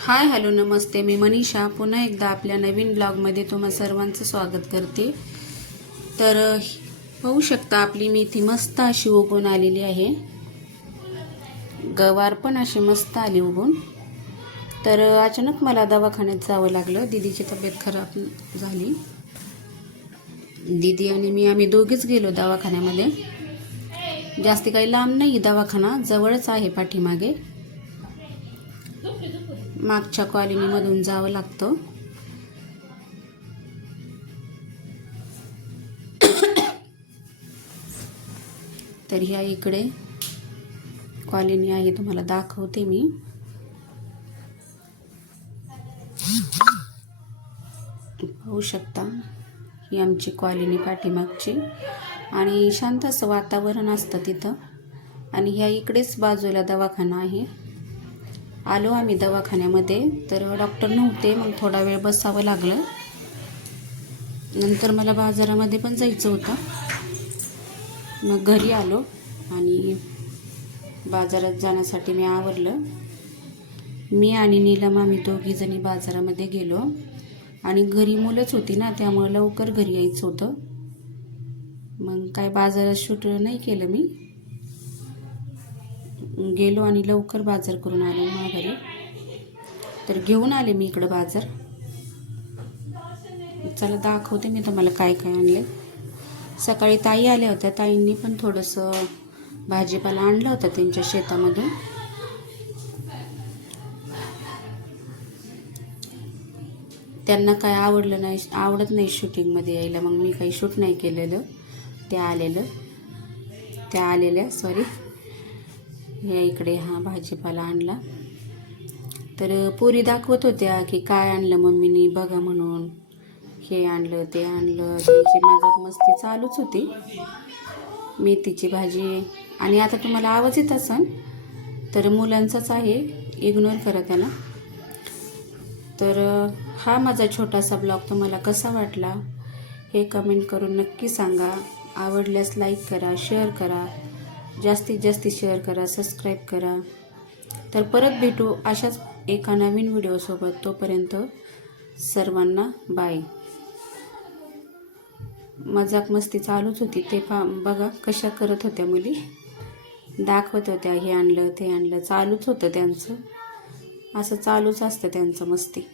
Hi hello नमस्ते, मी मनीषा पुन्हा एकदा आपल्या नवीन ब्लॉगमध्ये तुम्हा सर्वांचं स्वागत करते। तर पाहू शकता आपली मेथी मस्त अशी उगवून आलेली आहे। गवार पण अशी मस्त आली उगवून। तर अचानक मला दवाखान्यात जावं लागलं, दीदीची तब्येत खराब झाली। दीदी आणि मी आम्ही दोघेच गेलो दवाखान्यामध्ये। जास्ती काही लांब नाही दवाखाना, जवळच आहे पाठीमागे। मागच्या कॉलनीमधून जावं लागतं। तर ह्या इकडे कॉलनी आहे, तुम्हाला दाखवते मी। पाहू शकता ही आमची कॉलनी पाठीमागची, आणि शांत असं वातावरण असतं तिथं। आणि ह्या इकडेच बाजूला दवाखाना आहे। आलो आम्ही दवाखान्यामध्ये, तर डॉक्टर नव्हते, मग थोडा वेळ बसावं लागलं। नंतर मला बाजारामध्ये पण जायचं होतं, मग घरी आलो आणि बाजारात जाण्यासाठी मी आवरलं। मी आणि नीलम आम्ही दोघी जणी बाजारामध्ये गेलो, आणि घरी मुलंच होती ना, त्यामुळे लवकर घरी यायचं होतं। मग काय बाजारात शूट नाही केलं, मी गेलो आणि लवकर बाजार करून आलो माघारी। तर घेऊन आले मी इकडं बाजार। चला दाखवते मी तुम्हाला काय काय आणले। सकाळी ताई आल्या होत्या, ताईंनी पण थोडंसं भाजीपाला आणलं होतं त्यांच्या शेतामधून। त्यांना काय आवडत नाही शूटिंगमध्ये यायला, मग मी काही शूट नाही केलेलं। त्या आलेल्या सॉरी, या इकडे हा भाजीपाला आणला। तर पोरी दाखवत होत्या की काय आणलं मम्मीनी बघा म्हणून, हे आणलं ते आणलं, त्यांची मजाक मस्ती चालूच होती। मेथीची भाजी, आणि आता तुम्हाला आवाज येत असेल तर मुलांचाच आहे, इग्नोर करा त्याला। तर हा माझा छोटासा ब्लॉग तुम्हाला कसा वाटला हे कमेंट करून नक्की सांगा। आवडल्यास लाईक करा, शेअर करा, जास्तीत जास्त शेअर करा, सबस्क्राईब करा। तर परत भेटू अशाच एका नवीन व्हिडिओसोबत, तोपर्यंत सर्वांना बाय। मजाक मस्ती चालूच होती, ते बघा कशा करत होत्या मुली, दाखवत होत्या हे आणलं ते आणलं, चालूच होतं त्यांचं, असं चालूच असतं त्यांचं मस्ती।